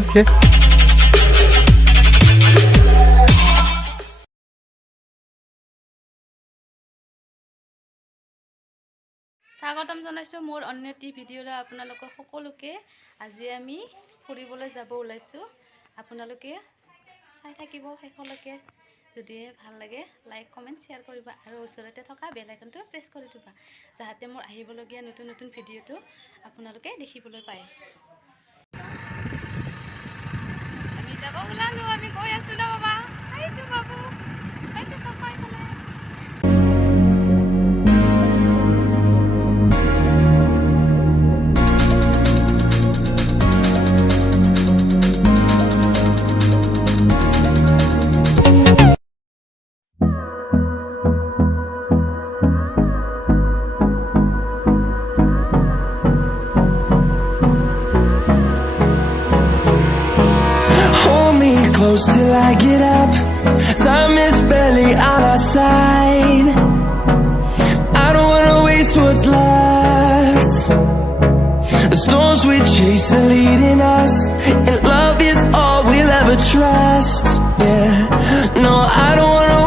Okay. স্বাগতম জনাইছো মোৰ অন্য এটি ভিডিঅ'লৈ আপোনালোকক সকলোকে। আজি আমি ফুৰিবলৈ যাব ওলাইছো। আপোনালোকে চাই থাকিব শেষলৈকে। যদি ভাল লাগে লাইক কমেন্ট শ্বেয়াৰ কৰিবা আৰু ওচৰতে থকা বেল আইকনটো প্ৰেছ কৰি দিবা যাতে মোৰ আহিবলগীয়া নতুন নতুন ভিডিঅ'টো আপোনালোকে দেখিবলৈ পায়। আমি যাব ওলালো, আমি গৈ আছো না বাবা। আইছো বাবু, আইছো পাপা ইফালে। Close till I get up. Time is barely on our side. I don't wanna waste what's left. The storms we chase are leading us, and love is all we'll ever trust. Yeah, no, I don't wanna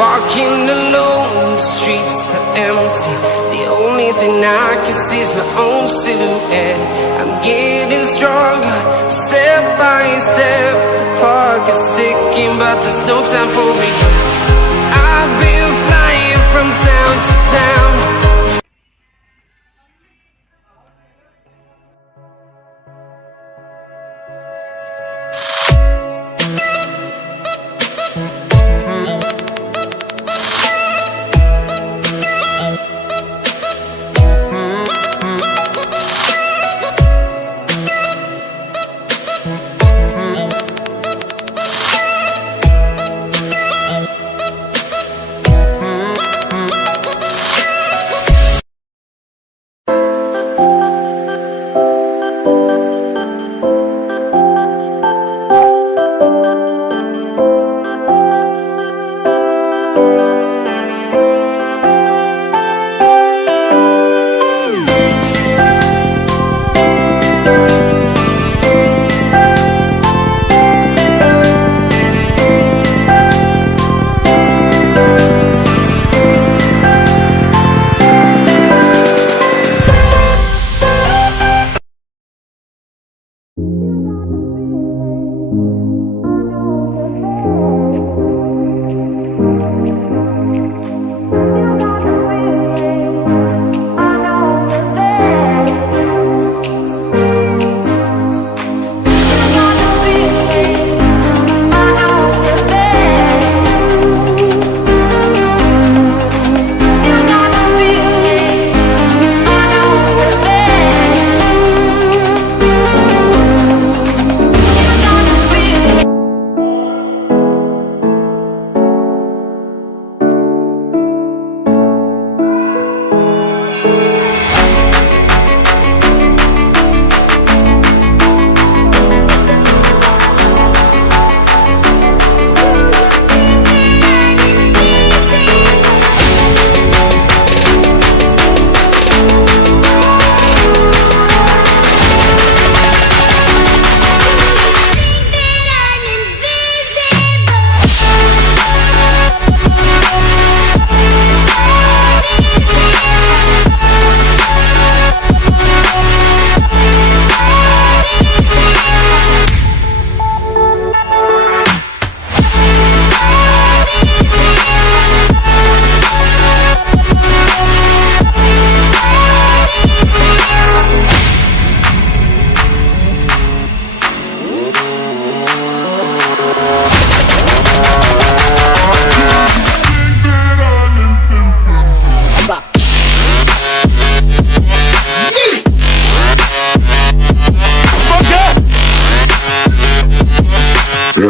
walking alone, the streets are empty. The only thing I can see is my own silhouette. I'm getting stronger, step by step. The clock is ticking, but there's no time for regrets. I've been flying from town to town.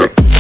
Yeah.